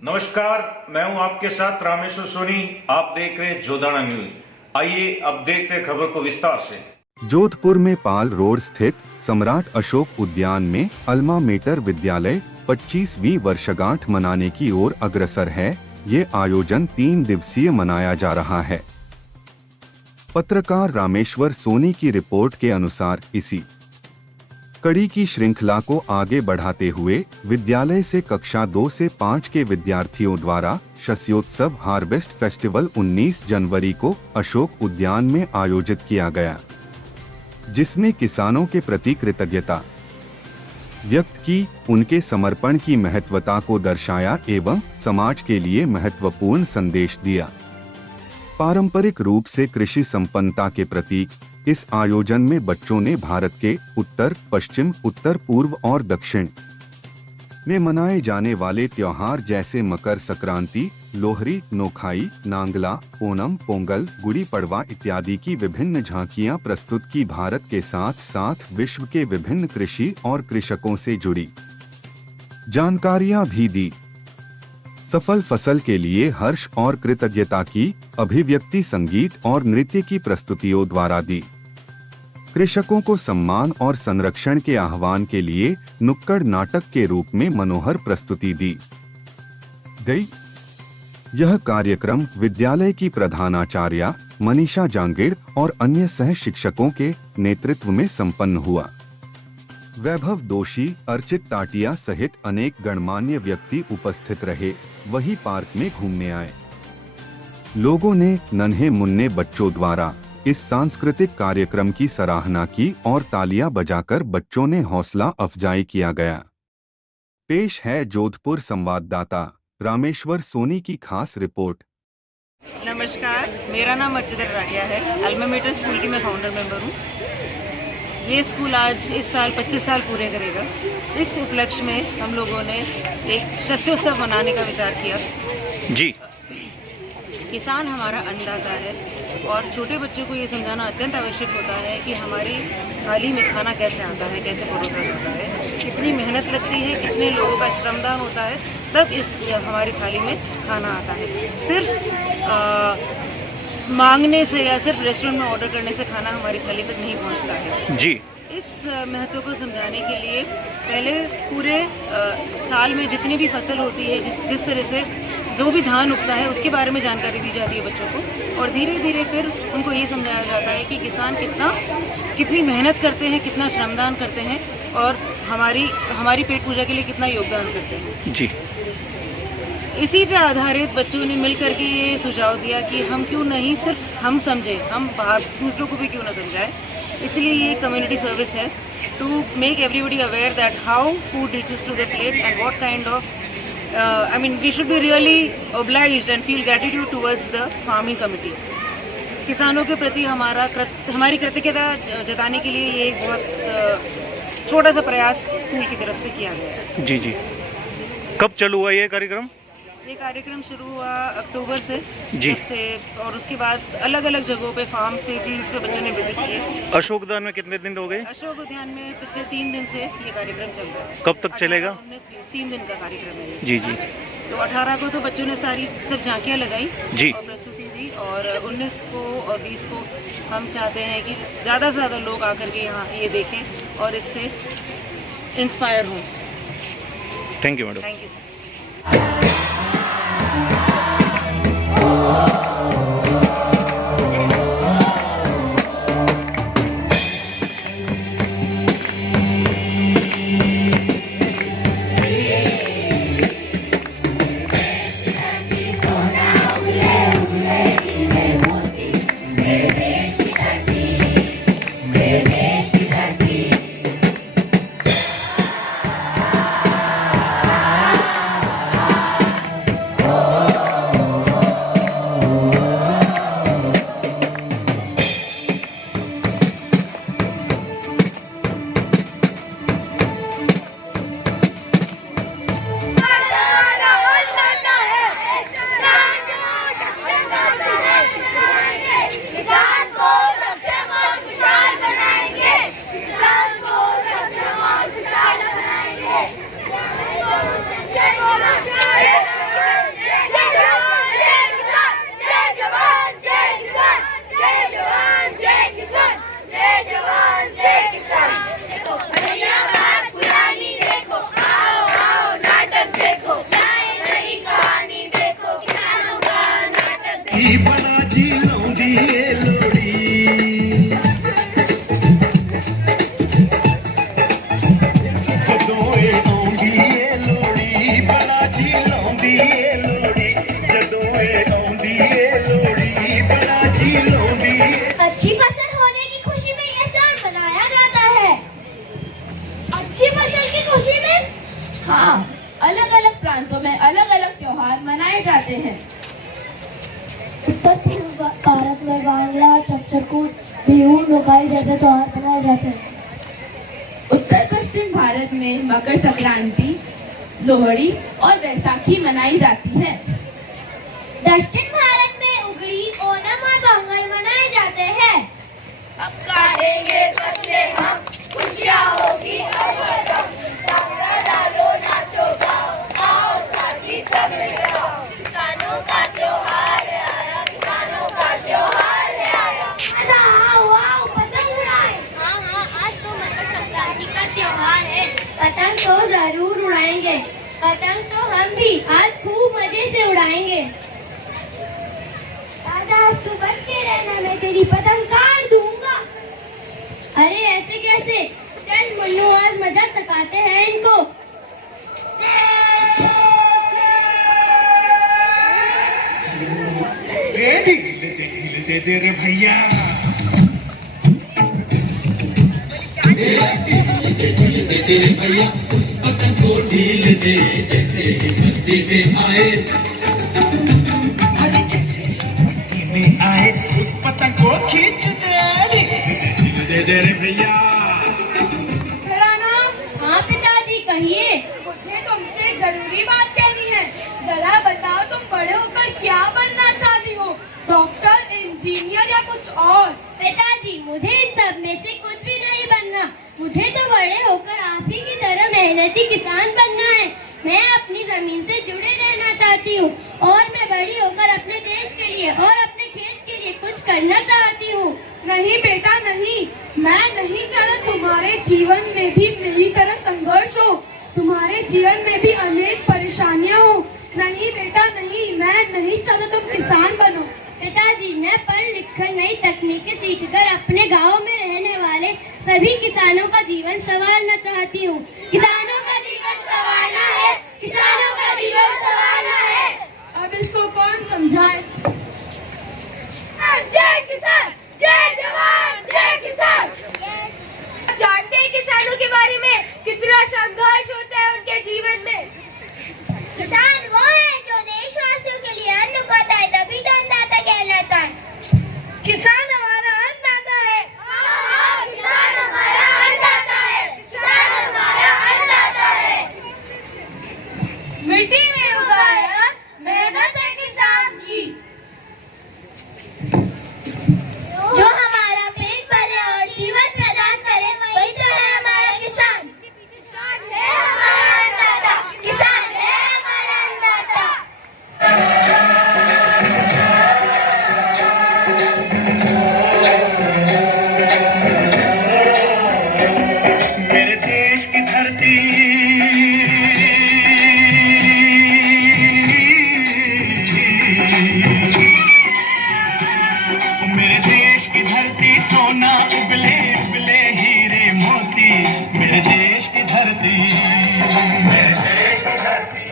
नमस्कार, मैं हूं आपके साथ रामेश्वर सोनी। आप देख रहे हैं जोधाना न्यूज। आइए अब देखते हैं खबर को विस्तार से। जोधपुर में पाल रोड स्थित सम्राट अशोक उद्यान में अल्मा मेटर विद्यालय 25वीं वर्षगांठ मनाने की ओर अग्रसर है। ये आयोजन 3 दिवसीय मनाया जा रहा है। पत्रकार रामेश्वर सोनी की रिपोर्ट के अनुसार इसी कड़ी की श्रृंखला को आगे बढ़ाते हुए विद्यालय से कक्षा 2 से 5 के विद्यार्थियों द्वारा शस्योत्सव हार्वेस्ट फेस्टिवल 19 जनवरी को अशोक उद्यान में आयोजित किया गया, जिसमें किसानों के प्रति कृतज्ञता व्यक्त की, उनके समर्पण की महत्वता को दर्शाया एवं समाज के लिए महत्वपूर्ण संदेश दिया। पारंपरिक रूप से कृषि संपन्नता के प्रतीक इस आयोजन में बच्चों ने भारत के उत्तर, पश्चिम, उत्तर पूर्व और दक्षिण में मनाए जाने वाले त्योहार जैसे मकर संक्रांति, लोहरी, नोखाई, नांगला, ओणम, पोंगल, गुड़ी पड़वा इत्यादि की विभिन्न झांकियां प्रस्तुत की। भारत के साथ साथ विश्व के विभिन्न कृषि और कृषकों से जुड़ी जानकारियां भी दी। सफल फसल के लिए हर्ष और कृतज्ञता की अभिव्यक्ति संगीत और नृत्य की प्रस्तुतियों द्वारा दी। कृषकों को सम्मान और संरक्षण के आह्वान के लिए नुक्कड़ नाटक के रूप में मनोहर प्रस्तुति दी गई। यह कार्यक्रम विद्यालय की प्रधानाचार्या मनीषा जांगीड़ और अन्य सह शिक्षकों के नेतृत्व में संपन्न हुआ। वैभव दोषी, अर्चित टाटिया सहित अनेक गणमान्य व्यक्ति उपस्थित रहे। वही पार्क में घूमने आए लोगों ने नन्हे मुन्ने बच्चों द्वारा इस सांस्कृतिक कार्यक्रम की सराहना की और तालियां बजाकर बच्चों ने हौसला अफजाई किया गया। पेश है जोधपुर संवाददाता रामेश्वर सोनी की खास रिपोर्ट। नमस्कार, मेरा नाम अर्चिता टाटिया है। अल्मा मेटर स्कूल की मैं फाउंडर मेंबर हूँ। ये स्कूल आज इस साल 25 साल पूरे करेगा। इस उपलक्ष्य में हम लोगों ने एक शस्योत्सव मनाने का विचार किया जी। किसान हमारा अन्नदाता है और छोटे बच्चों को ये समझाना अत्यंत आवश्यक होता है कि हमारी थाली में खाना कैसे आता है, कैसे परोसा जाता है, कितनी मेहनत लगती है, कितने लोगों का श्रमदान होता है, तब इस हमारी थाली में खाना आता है। सिर्फ मांगने से या सिर्फ रेस्टोरेंट में ऑर्डर करने से खाना हमारी थाली तक नहीं पहुंचता है जी। इस महत्व को समझाने के लिए पहले पूरे साल में जितनी भी फसल होती है, जिस तरह से जो भी धान उगता है उसके बारे में जानकारी दी जाती है बच्चों को, और धीरे धीरे फिर उनको ये समझाया जाता है कि किसान कितनी मेहनत करते हैं, कितना श्रमदान करते हैं और हमारी पेट पूजा के लिए कितना योगदान करते हैं जी। इसी पे आधारित बच्चों ने मिल करके ये सुझाव दिया कि हम क्यों नहीं सिर्फ हम समझें, हम बाहर दूसरों को भी क्यों ना समझाएं। इसलिए ये कम्युनिटी सर्विस है to make everybody aware that how food reaches to the plate and what kind of we should be really obliged and feel gratitude towards the farming committee. किसानों के प्रति हमारी कृतज्ञता जताने के लिए ये एक बहुत छोटा सा प्रयास स्कूल की तरफ से किया गया है। जी जी। कब चालू हुआ ये कार्यक्रम? ये कार्यक्रम शुरू हुआ अक्टूबर से जी से, और उसके बाद अलग अलग जगहों पे, फार्म्स पे, फील्ड्स पे बच्चों ने विजिट किए। अशोक उद्यान में कितने दिन हो गए? अशोक उद्यान में पिछले 3 दिन से ये कार्यक्रम चल रहा है। कब तक चलेगा? 3 दिन का कार्यक्रम है ये। जी जी। तो 18 को तो बच्चों ने सब झांकियाँ लगाई जी और प्रस्तुति दी, और 19 को और 20 को हम चाहते हैं कि ज़्यादा से ज़्यादा लोग आकर के यहाँ ये देखें और इससे इंस्पायर हों। Thank you madam. Thank you sir. हाँ, अलग अलग प्रांतों में अलग अलग त्योहार मनाए जाते हैं। उत्तर पूर्व भारत में बांग्ला, चपचकूट, बिहू, नुकाई जैसे त्योहार मनाए जाते हैं। उत्तर पश्चिम भारत में मकर संक्रांति, लोहड़ी और वैसाखी मनाई जाती है। दक्षिण भारत में उगड़ी, ओणम और पोंगल मनाए जाते हैं। अब काटेंगे फसलें हम, खुशियाँ होगी अब हरदम। भांगड़ा डालो, नाचो गाओ, आओ साथी सब मिल जाओ। किसानों का त्योहार है आया, किसानों का त्योहार है आया। आओ आओ पतंग उड़ाएं। हाँ, आज तो मकर संक्रांति का त्योहार है। पतंग तो जरूर उड़ाएंगे। पतंग तो हम भी आज खूब मजे से उड़ाएंगे। दादा, आज तू बच के रहना, मैं तेरी पतंग काट दूंगा। अरे ऐसे कैसे? चल मुन्नू, आज मजा सकाते हैं इनको। ढील दे रे भैया। ढील दे रे भैया, उस पतंग को ढील दे जैसे ही मस्ती में आए। अरे जैसे मस्ती में आए उस पतंग को खींच दे। ढील दे रे भैया। मेरा नाम? हाँ पिताजी, कहिए। मुझे तुमसे जरूरी बात कहनी है। जरा बताओ, तुम बड़े होकर क्या बनना चाहती हो? डॉक्टर, इंजीनियर या कुछ और? पिताजी, मुझे इन सब में से कुछ भी नहीं बनना। मुझे तो बड़े होकर आप ही की तरह मेहनती किसान बनना है। मैं अपनी जमीन से जुड़े रहना चाहती हूँ और मैं बड़ी होकर अपने देश के लिए और अपने खेत के लिए कुछ करना चाहती हूँ। नहीं बेटा नहीं, मैं नहीं चाहता तुम्हारे जीवन में भी मेरी तरह संघर्ष हो, तुम्हारे जीवन में भी अनेक परेशानियाँ हो। नहीं बेटा नहीं, मैं नहीं चाहता तुम किसान बनो। पिताजी, मैं पढ़ लिख कर नई तकनीकें सीखकर अपने गांव में रहने वाले सभी किसानों का जीवन संवारना चाहती हूँ। किसानों का जीवन संवारना है, किसानों का जीवन संवारना है। अब इसको कौन समझाए? जय किसान, जय जवान, जय किसान। जानते हैं किसानों के बारे में कितना संघर्ष होता है उनके जीवन में? किसान वो है जो देशवासियों के लिए अन्न उगाता है, तभी तो अन्नदाता कहलाता है। किसान हमारा अन्नदाता है। हाँ, किसान हमारा अन्नदाता है, किसान हमारा अन्नदाता है। मिट्टी में उगाया मेहनत है किसान की। जो हमारा पेट भरे और जीवन प्रदान करे, वही तो है हमारा किसान। किसान है हमारा अन्नदाता, किसान है हमारा अन्नदाता। मेरे देश की धरती मेरे देश की धरती सोना उबले उबले हीरे मोती। मेरे देश की धरती, मेरे देश की धरती।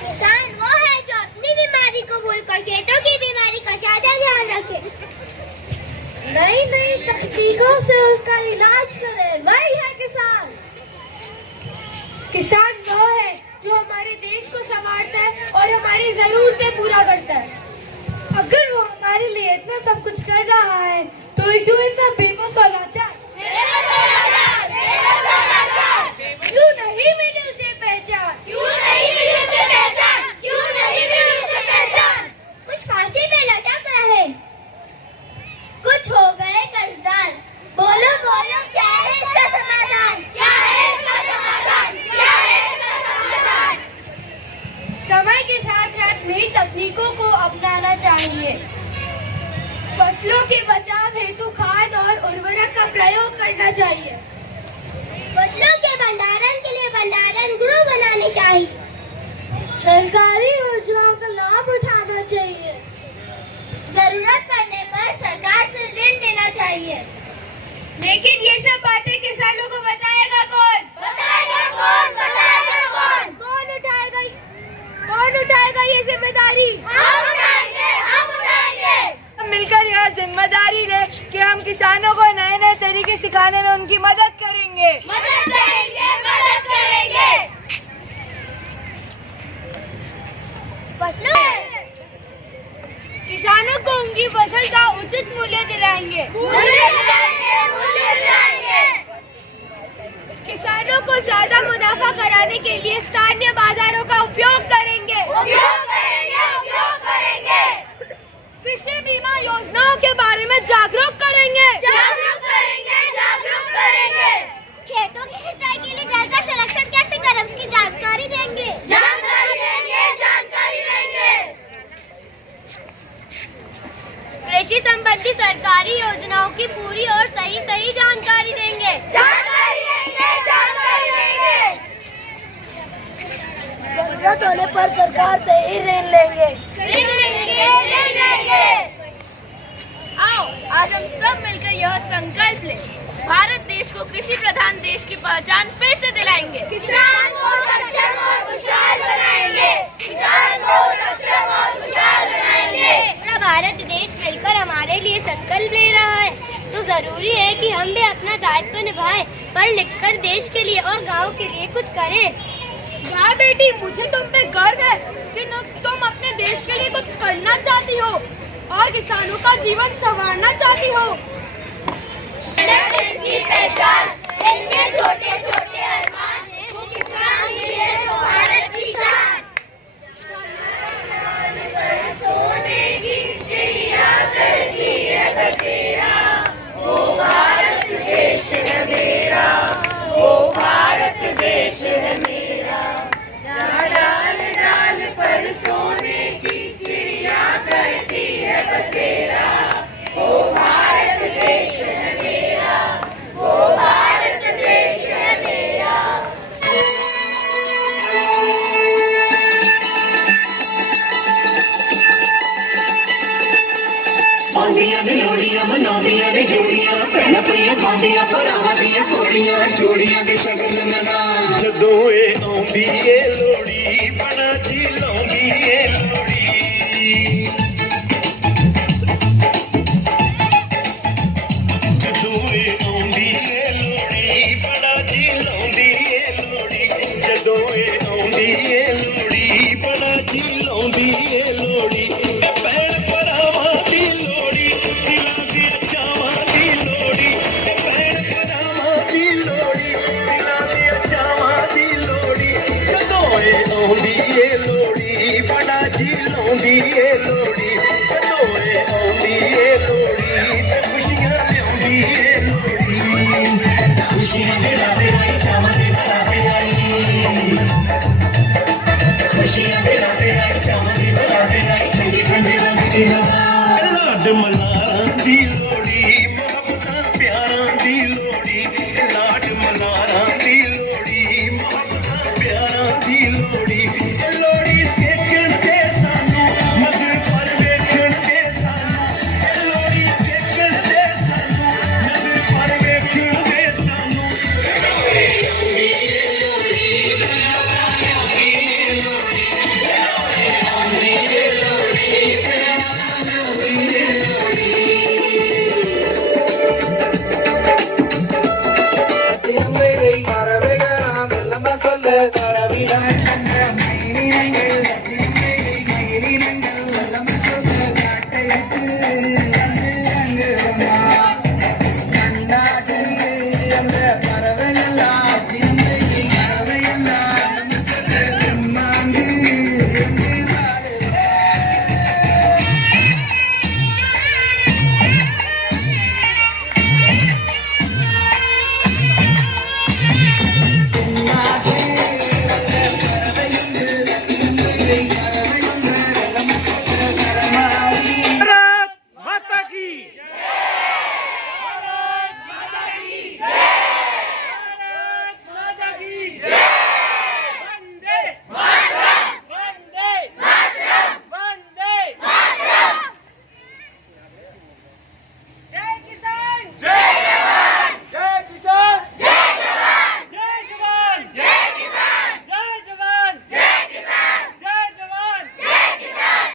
किसान वो है जो अपनी बीमारी को भूलकर खेतों की बीमारी का ज्यादा ध्यान रखे, नई नई तकनीकों से उनका इलाज करे, वही है किसान। किसान वो है जो हमारे देश को संवारता है और हमारी जरूरतें पूरा करता है। अगर वो हमारे लिए इतना सब कुछ कर रहा है तो क्यों इतना बेबस और लाचार? क्यों नहीं मिली उसे पहचान? क्यों नहीं मिली उसे पहचान? क्यों नहीं मिली उसे पहचान? कुछ फांसी पे लटक रहे, कुछ हो गए कर्जदार। बोलो बोलो, क्या है इसका समाधान? क्या है इसका समाधान? क्या है इसका समाधान? समय के साथ साथ नई तकनीकों को अपनाना चाहिए। फसलों के बचाव हेतु खाद और उर्वरक का प्रयोग करना चाहिए। फसलों के भंडारण के लिए भंडारण गृह बनाने चाहिए। सरकारी योजनाओं का लाभ उठाना चाहिए। जरूरत पड़ने पर सरकार से ऋण लेना चाहिए। लेकिन ये सब बातें किसानों को बताएगा कौन? बताएगा कौन? बताएगा कौन? कौन उठाएगा ये जिम्मेदारी? हम उठाएंगे, हम उठाएंगे। हम मिलकर यह जिम्मेदारी ले कि हम किसानों को नए नए तरीके सिखाने में उनकी मदद करेंगे। मदद करेंगे, मदद करेंगे। किसानों को उनकी फसल का उचित मूल्य दिलाएंगे। किसानों को ज्यादा मुनाफा कराने के लिए स्थानीय बाजारों का उपयोग करेंगे। कृषि बीमा योजनाओं के बारे में जागरूक करेंगे। खेतों की सिंचाई के लिए जल का संरक्षण कैसे करें उसकी जानकारी देंगे। कृषि संबंधी सरकारी योजनाओं की पूरी और सही जानकारी देंगे। जरूरत होने पर सरकार से ही ऋण लेंगे। आओ आज हम सब मिलकर यह संकल्प लें, भारत देश को कृषि प्रधान देश की पहचान फिर से दिलाएंगे। किसान को सक्षम और खुशहाल बनाएंगे। अपना भारत देश मिलकर हमारे लिए संकल्प ले रहा है, तो जरूरी है कि हम भी अपना दायित्व निभाएं, पढ़ लिख कर देश के लिए और गांव के लिए कुछ करें। वाह बेटी, मुझे तुम पे गर्व है कि तुम अपने देश के लिए कुछ करना चाहती हो और किसानों का जीवन संवारना चाहती हो। इसकी पहचान इनके छोटे छोटे अरमान हैं, वो किसान ही है जो भारत की शान। सोने की चिड़िया करती है बसेरा, वो भारत देश है मेरा, वो भारत देश है मेरा। डाल डाल पर सोने की चिड़िया करती है बसेरा, वो भारत देश है मेरा, वो भारत देश है मेरा। आंदियां ने लोड़ियां मनाउंदियां ने जोड़ियां भैणां पईयां गाउंदियां भरावां दियां कोड़ियां जोड़ियां दे शगन मना जदों ए आउंदी ए लोड़ी बना जी लाउंदी ए लोड़ी जदों ए आउंदी ए लोड़ी बना जी लाउंदी ए लोड़ी जदों ए आउंदी ए लोड़ी बना जी लाउंदी ए लोड़ी भैण भरावां दी लोड़ी दिलां दी चावां दी लोड़ी भैण भरावां दी लोड़ी दिलां दी चावां दी लोड़ी जदों ए आउंदी ए लोड़ी बड़ा जी लाउंदी ए लोड़ी जदों ए आउंदी ए लोड़ी ते खुशियां लिआउंदी ए लोड़ी खुशियां दे राते आई चावां दे बराते आई खुशियां दे राते आई चावां दे बराते आई ठंडी ठंडी रंग दी हवा लाड मलारां दी लोड़ी